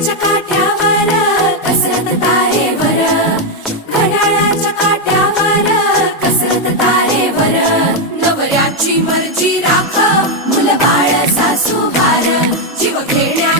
घड्याळाच्या काठ्यावर कसरत तारेवर, घड्याळाच्या काठ्यावर कसरत तारेवर. नवऱ्याची मर्जी राख, मुलं बाळ सासू भार, जीव घेण्या